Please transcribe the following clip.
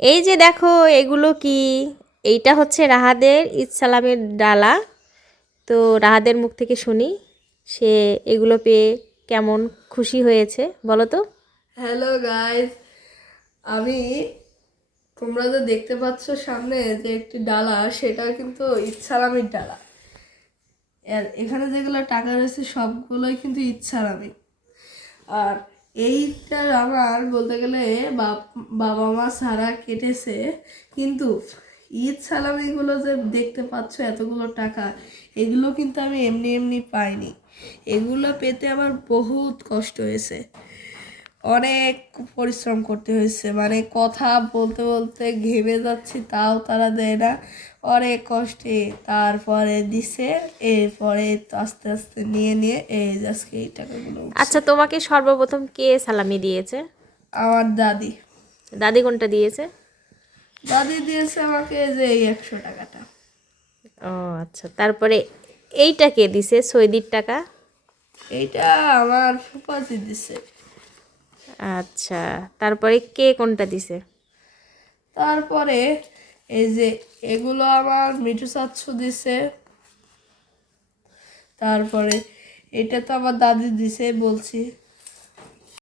এই যে দেখো এগুলো কি, এইটা হচ্ছে রাহাদের ঈদ সালামের ডালা। তো রাহাদের মুখ থেকে শুনি সে এগুলো পেয়ে কেমন খুশি হয়েছে বলো তো। হ্যালো গাইস, আমি তোমরা যে দেখতে পাচ্ছ সামনে যে একটি ডালা, সেটা কিন্তু ইচ্ছারামির ডালা। আর এখানে যেগুলো টাকা রয়েছে সবগুলোই কিন্তু ইচ্ছারামি। আর এইটা আমার বলতে গেলে বাবা মা সারা কেটেছে, কিন্তু ঈদ সালামিগুলো যে দেখতে পাচ্ছ এতগুলো টাকা, এগুলো কিন্তু আমি এমনি এমনি পাইনি। এগুলো পেতে আমার বহুত কষ্ট হয়েছে, অনেক পরিশ্রম করতে হয়েছে, মানে কথা বলতে বলতে ঘেমে যাচ্ছি তাও তারা দেয় না, অনেক কষ্টে তারপরে দিছে। এরপরে তো আস্তে আস্তে নিয়ে নিয়ে এই যে আজকে এই টাকাগুলো উঠছে। আচ্ছা, তোমাকে সর্বপ্রথম কে সালামি দিয়েছে? আমার দাদি। দাদি কোনটা দিয়েছে? দাদি দিয়েছে আমাকে এই যে এই 100 টাকাটা। ও আচ্ছা, তারপরে এইটা কে দিছে সৈদির টাকা? এইটা আমার ফুফাজি দিছে। আচ্ছা, তারপরে কে কোনটা দিছে? তারপরে এই যে এগুলো আমার মিঠু চাচ্ছু দিছে। তারপরে এটা তো আমার দাদি দিছে বলছি।